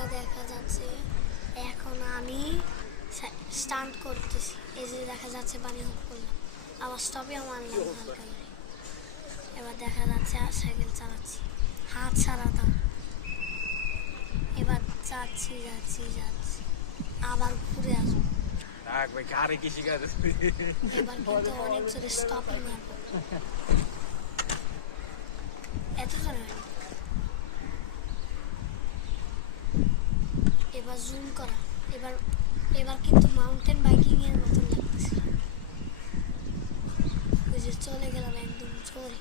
এবার দেখা যাচ্ছে এখন আমি স্টান্ট করতেছি, এই যে দেখা যাচ্ছে বানি হোপ করলাম, আবার স্টপে মারলাম হালকা করে। এবার দেখা যাচ্ছে সাইকেল চালাচ্ছি, হাত ছাড়া দাও। এবার যাচ্ছি যাচ্ছি যাচ্ছি, আবার ঘুরে আসবো। এবার কিন্তু অনেক জোরে স্টপে মারবো, এত জোরে হয়নি। এবার জুম করা, এবার এবার কিন্তু মাউন্টেন বাইকিং এর মতন লাগতেছে। ওই যে চলে গেলাম একদম জোরে।